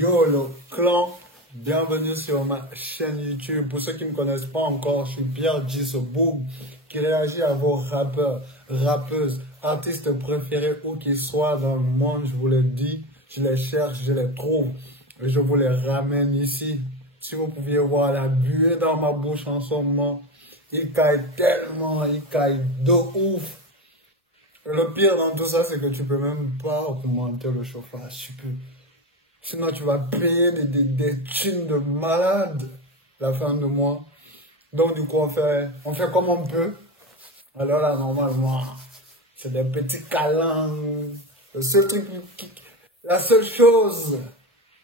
Yo le clan, bienvenue sur ma chaîne YouTube. Pour ceux qui ne me connaissent pas encore, je suis Pierre Djisoboum qui réagit à vos rappeurs, rappeuses, artistes préférés où qu'ils soient dans le monde. Je vous le dis, je les cherche, je les trouve et je vous les ramène ici. Si vous pouviez voir la buée dans ma bouche en ce moment, il caille tellement, il caille de ouf. Et le pire dans tout ça, c'est que tu peux même pas augmenter le chauffage. Tu peux. Sinon, tu vas payer des thunes de malade la fin de mois. Donc, du coup, on fait comme on peut. Alors là, normalement, c'est des petits câlins. Le seul truc, la seule chose,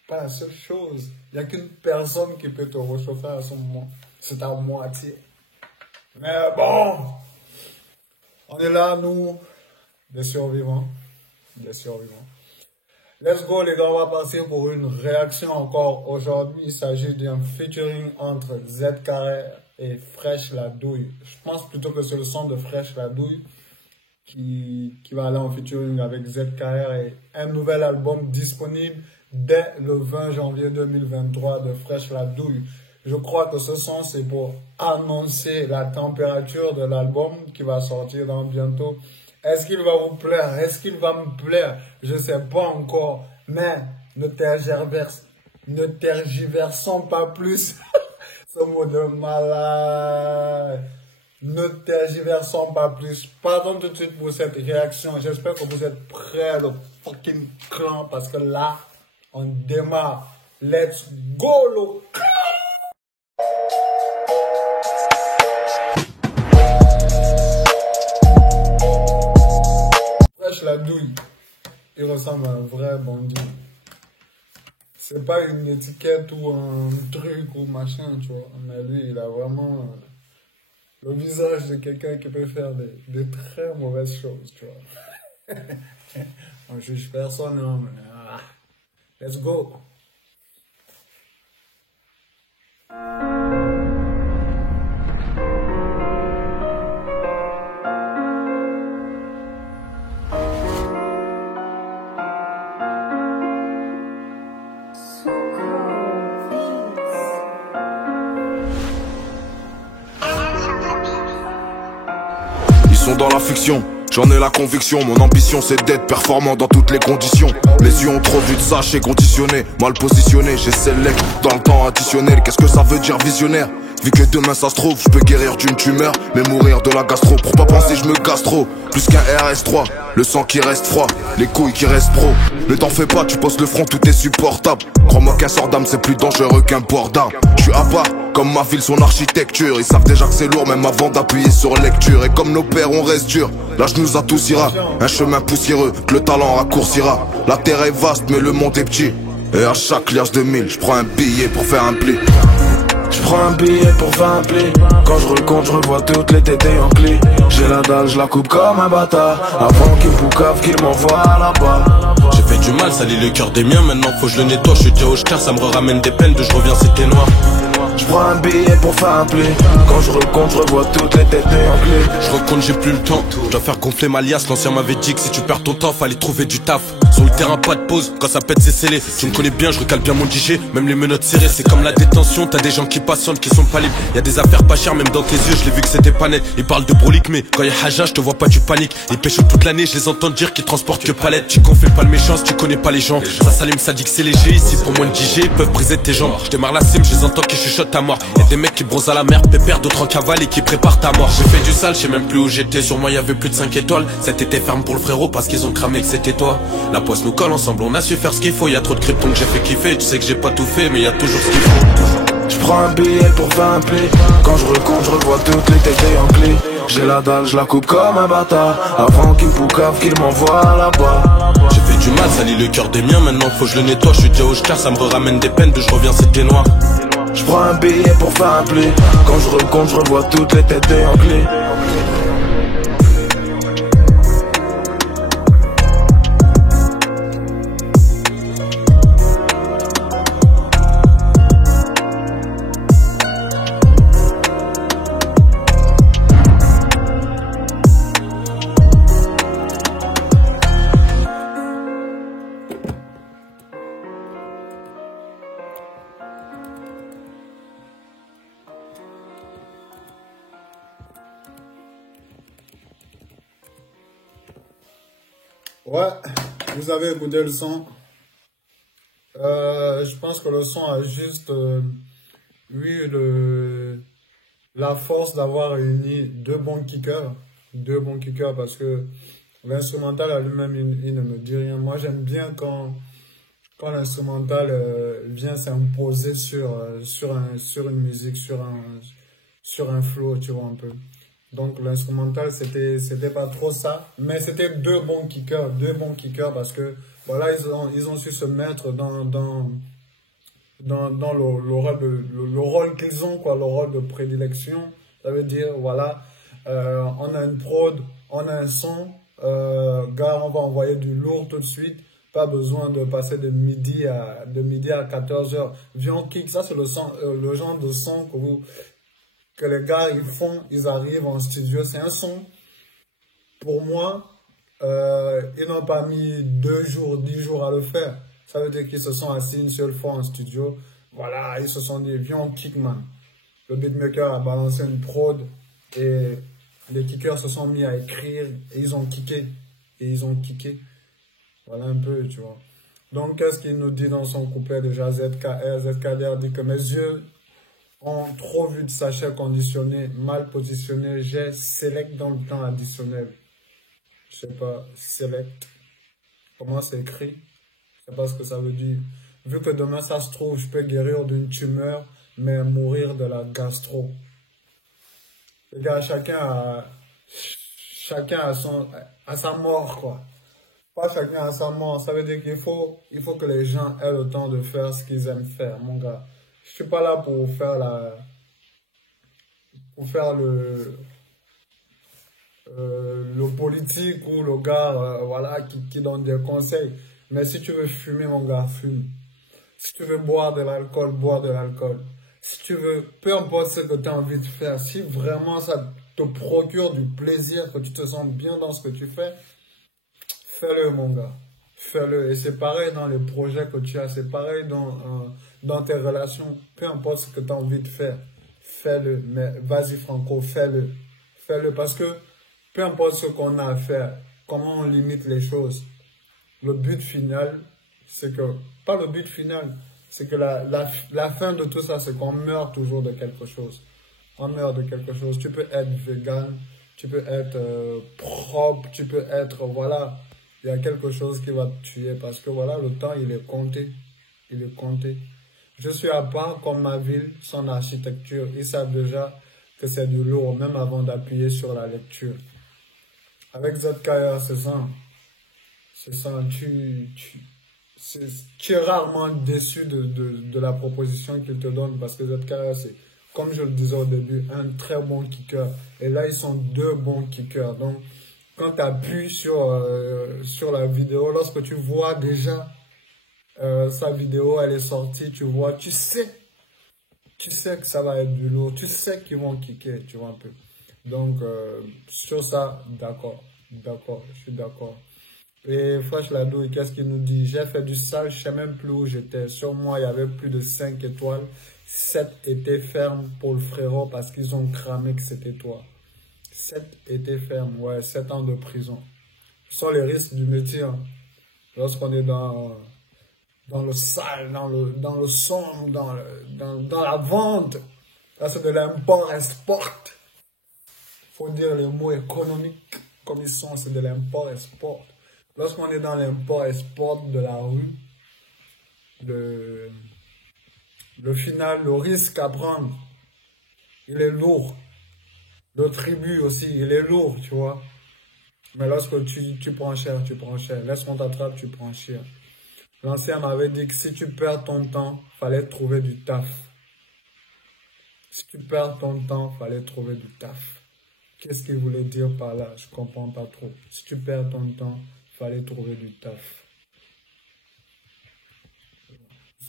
pas la seule chose, il n'y a qu'une personne qui peut te réchauffer à ce moment. C'est ta moitié. Mais bon, on est là, nous, des survivants. Des survivants. Let's go les gars, on va passer pour une réaction encore aujourd'hui. Il s'agit d'un featuring entre Z Carré et Fresh La Douille. Je pense plutôt que c'est le son de Fresh La Douille qui va aller en featuring avec Z Carré et un nouvel album disponible dès le 20 janvier 2023 de Fresh La Douille. Je crois que ce son c'est pour annoncer la température de l'album qui va sortir dans bientôt. Est-ce qu'il va vous plaire? Est-ce qu'il va me plaire? Je ne sais pas encore. Mais ne tergiversons pas plus. Ce mot de malade. Ne tergiversons pas plus. Pardon tout de suite pour cette réaction. J'espère que vous êtes prêts, le fucking clan. Parce que là, on démarre. Let's go, le clan! La douille, il ressemble à un vrai bandit. C'est pas une étiquette ou un truc ou machin, tu vois. Mais lui, il a vraiment le visage de quelqu'un qui peut faire des très mauvaises choses, tu vois. On juge personne, non, mais let's go. Sont dans la fiction, j'en ai la conviction. Mon ambition c'est d'être performant dans toutes les conditions. Les yeux ont trop vu de sachets conditionnés, mal positionnés. J'ai select dans le temps additionnel. Qu'est-ce que ça veut dire visionnaire? Vu que demain ça se trouve, je peux guérir d'une tumeur, mais mourir de la gastro. Pour pas penser je me gastro, plus qu'un RS3. Le sang qui reste froid, les couilles qui restent pro. Ne t'en fais pas, tu poses le front, tout est supportable. Crois-moi qu'un sort d'âme c'est plus dangereux qu'un port d'arme. Je suis à part, comme ma ville son architecture. Ils savent déjà que c'est lourd même avant d'appuyer sur lecture. Et comme nos pères on reste dur, l'âge nous adoucira. Un chemin poussiéreux, que le talent raccourcira. La terre est vaste mais le monde est petit. Et à chaque liasse de 1000, je prends un billet pour faire un pli. Je prends un billet pour faire un pli. Quand je recompte, je revois toutes les tétés en clé. J'ai la dalle, je la coupe comme un bâtard. Avant qu'il poucave, qu'il m'envoie là-bas. J'ai fait du mal, salit le cœur des miens. Maintenant faut que je le nettoie, je suis déjà au shker. Ça me ramène des peines de je reviens, c'était noir. Je prends un billet pour faire un pli. Quand je recompte, je revois toutes les tétés en clé. Je recompte, j'ai plus le temps. Je dois faire gonfler ma liasse. L'ancien m'avait dit que si tu perds ton temps, fallait trouver du taf. Sur le terrain, pas de pause. Quand ça pète, c'est scellé. Tu me connais bien, je recale bien mon DJ. Même les menottes serrées, c'est comme la détention. T'as des gens qui patientent, qui sont pas libres. Y'a des affaires pas chères, même dans tes yeux. Je l'ai vu que c'était pas net. Ils parlent de brolique, mais quand y'a Haja, je te vois pas, tu paniques. Ils pêchent toute l'année, je les entends dire qu'ils transportent que palette. Tu fais pas le méchant si tu connais pas les gens. Ça s'allume, ça dit que c'est léger. Ici, pour moins de DJ, ils peuvent briser tes jambes. Je démarre la cime, je les entends qui chuchotent à mort. Y'a des mecs qui bronzent à la mer, pépère, d'autres en cavale et qui préparent ta mort. J'ai fait du sale, je sais même plus où j'étais. Sur moi, y'avait plus de 5 étoiles. Cet été ferme pour le frérot parce qu'ils ont cramé que c'était toi. La poisse nous colle ensemble, on a su faire ce qu'il faut. Y'a trop de krypton que j'ai fait kiffer. Tu sais que j'ai pas tout fait, mais y'a toujours ce qu'il faut. Je prends un billet pour faire un pli. Quand je recompte, je revois toutes les tétés en clé. J'ai la dalle, je la coupe comme un bâtard. Avant qu'il poucave, qu'il m'envoie là-bas. J'ai fait du mal, salit le cœur des miens. Maintenant faut que je le nettoie, je suis déjà au shker. Ça me ramène des peines de je reviens, c'était noir. Je prends un billet pour faire un pli. Quand je recompte, je revois toutes les tétés en clé. Ouais, vous avez écouté le son. Je pense que le son a juste eu la force d'avoir réuni deux bons kickers. Deux bons kickers parce que l'instrumental à lui-même, il ne me dit rien. Moi, j'aime bien quand l'instrumental vient s'imposer sur une musique, sur un flow, tu vois un peu. Donc l'instrumental, c'était pas trop ça, mais c'était deux bons kickers parce que voilà, ils ont su se mettre dans le rôle qu'ils ont, quoi, le rôle de prédilection. Ça veut dire, voilà, on a une prod, on a un son, gars, on va envoyer du lourd tout de suite. Pas besoin de passer de midi à 14h. Viens, on kick, ça c'est le genre de son que les gars ils font, ils arrivent en studio. C'est un son, pour moi, ils n'ont pas mis 2 jours, 10 jours à le faire. Ça veut dire qu'ils se sont assis une seule fois en studio. Voilà, ils se sont dit, viens, on kick, man. Le beatmaker a balancé une prod et les kickers se sont mis à écrire et ils ont kické. Voilà un peu, tu vois. Donc, qu'est-ce qu'il nous dit dans son couplet déjà? ZKR dit que mes yeux ont trop vu de sachets conditionnés, mal positionnés. J'ai select dans le temps additionnel. Je sais pas, select. Comment c'est écrit? Je sais pas ce que ça veut dire. Vu que demain, ça se trouve, je peux guérir d'une tumeur, mais mourir de la gastro. Les gars, chacun a sa mort, quoi. Pas chacun a sa mort. Ça veut dire qu'il faut que les gens aient le temps de faire ce qu'ils aiment faire, mon gars. Je suis pas là pour faire le politique ou le gars, voilà, qui donne des conseils. Mais si tu veux fumer, mon gars, fume. Si tu veux boire de l'alcool, bois de l'alcool. Si tu veux, peu importe ce que tu as envie de faire, si vraiment ça te procure du plaisir, que tu te sens bien dans ce que tu fais, fais-le, mon gars. Fais-le. Et c'est pareil dans les projets que tu as. C'est pareil dans tes relations. Peu importe ce que tu as envie de faire. Fais-le. Mais vas-y, Franco, fais-le. Fais-le. Parce que peu importe ce qu'on a à faire, comment on limite les choses. Le but final, c'est que... Pas le but final. C'est que la fin de tout ça, c'est qu'on meurt toujours de quelque chose. On meurt de quelque chose. Tu peux être vegan. Tu peux être propre. Tu peux être... Voilà. Il y a quelque chose qui va te tuer parce que voilà, le temps, il est compté. Il est compté. Je suis à part comme ma ville, son architecture. Ils savent déjà que c'est du lourd, même avant d'appuyer sur la lecture. Avec ZKR, c'est ça. C'est ça. Tu es rarement déçu de la proposition qu'il te donne parce que ZKR, c'est, comme je le disais au début, un très bon kicker. Et là, ils sont deux bons kickers. Donc, quand tu appuies sur la vidéo, lorsque tu vois déjà sa vidéo, elle est sortie, tu vois, tu sais que ça va être du lourd, tu sais qu'ils vont kicker, tu vois un peu. Donc, sur ça, d'accord, je suis d'accord. Et Fresh Ladouille, qu'est-ce qu'il nous dit? J'ai fait du sale, je ne sais même plus où j'étais. Sur moi, il y avait plus de 5 étoiles. 7 étaient fermes pour le frérot parce qu'ils ont cramé que c'était toi. 7 étaient fermes, ouais, 7 ans de prison. Ce sont les risques du métier. Hein. Lorsqu'on est dans le sale, dans le sombre, dans la vente, là c'est de l'import-export. Faut dire les mots économiques comme ils sont, c'est de l'import-export. Lorsqu'on est dans l'import-export de la rue, le final, le risque à prendre, il est lourd. Le tribut aussi, il est lourd, tu vois. Mais lorsque tu prends cher, tu prends cher. Laisse-moi t'attraper, tu prends cher. L'ancien m'avait dit que si tu perds ton temps, fallait trouver du taf. Si tu perds ton temps, fallait trouver du taf. Qu'est-ce qu'il voulait dire par là? Je comprends pas trop. Si tu perds ton temps, fallait trouver du taf.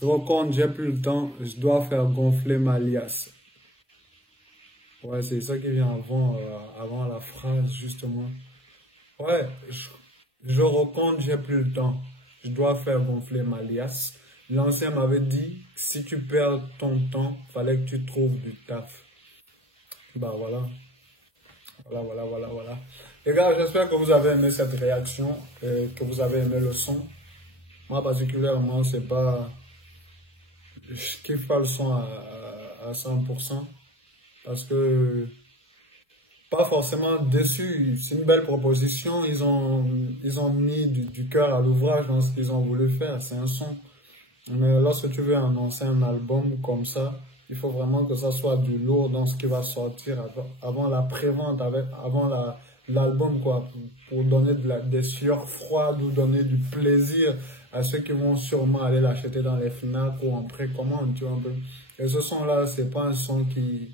Je recompte, j'ai plus le temps, je dois faire gonfler ma liasse. Ouais, c'est ça qui vient avant la phrase, justement. Ouais, je recompte, j'ai plus le temps. Je dois faire gonfler ma liasse. L'ancien m'avait dit, si tu perds ton temps, fallait que tu trouves du taf. Bah voilà. Voilà. Les gars, j'espère que vous avez aimé cette réaction et que vous avez aimé le son. Moi, particulièrement, c'est pas... Je kiffe pas le son à 100% parce que... Pas forcément déçu, c'est une belle proposition. Ils ont mis du cœur à l'ouvrage dans ce qu'ils ont voulu faire. C'est un son. Mais lorsque tu veux annoncer un album comme ça, il faut vraiment que ça soit du lourd dans ce qui va sortir avant la prévente, avant l'album, quoi, pour donner des sueurs froides ou donner du plaisir à ceux qui vont sûrement aller l'acheter dans les FNAC ou en précommande, tu vois un peu. Et ce son-là, c'est pas un son qui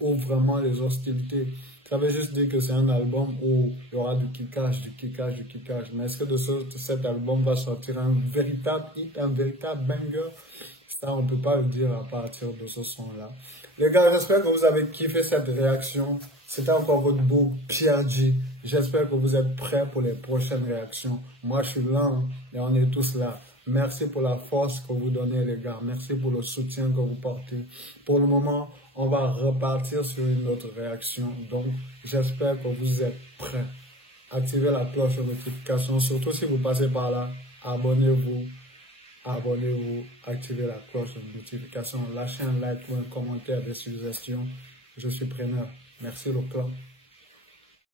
ouvre vraiment les hostilités. Ça veut juste dire que c'est un album où il y aura du kickage, du kickage, du kickage. Mais est-ce que de cet album va sortir un véritable hit, un véritable banger? Ça, on ne peut pas le dire à partir de ce son-là. Les gars, j'espère que vous avez kiffé cette réaction. C'était encore votre beau Pierre G. J'espère que vous êtes prêts pour les prochaines réactions. Moi, je suis là, hein, et on est tous là. Merci pour la force que vous donnez, les gars. Merci pour le soutien que vous portez. Pour le moment, on va repartir sur une autre réaction. Donc, j'espère que vous êtes prêts. Activez la cloche de notification. Surtout si vous passez par là, abonnez-vous. Abonnez-vous, activez la cloche de notification. Lâchez un like ou un commentaire, des suggestions. Je suis preneur. Merci le clan.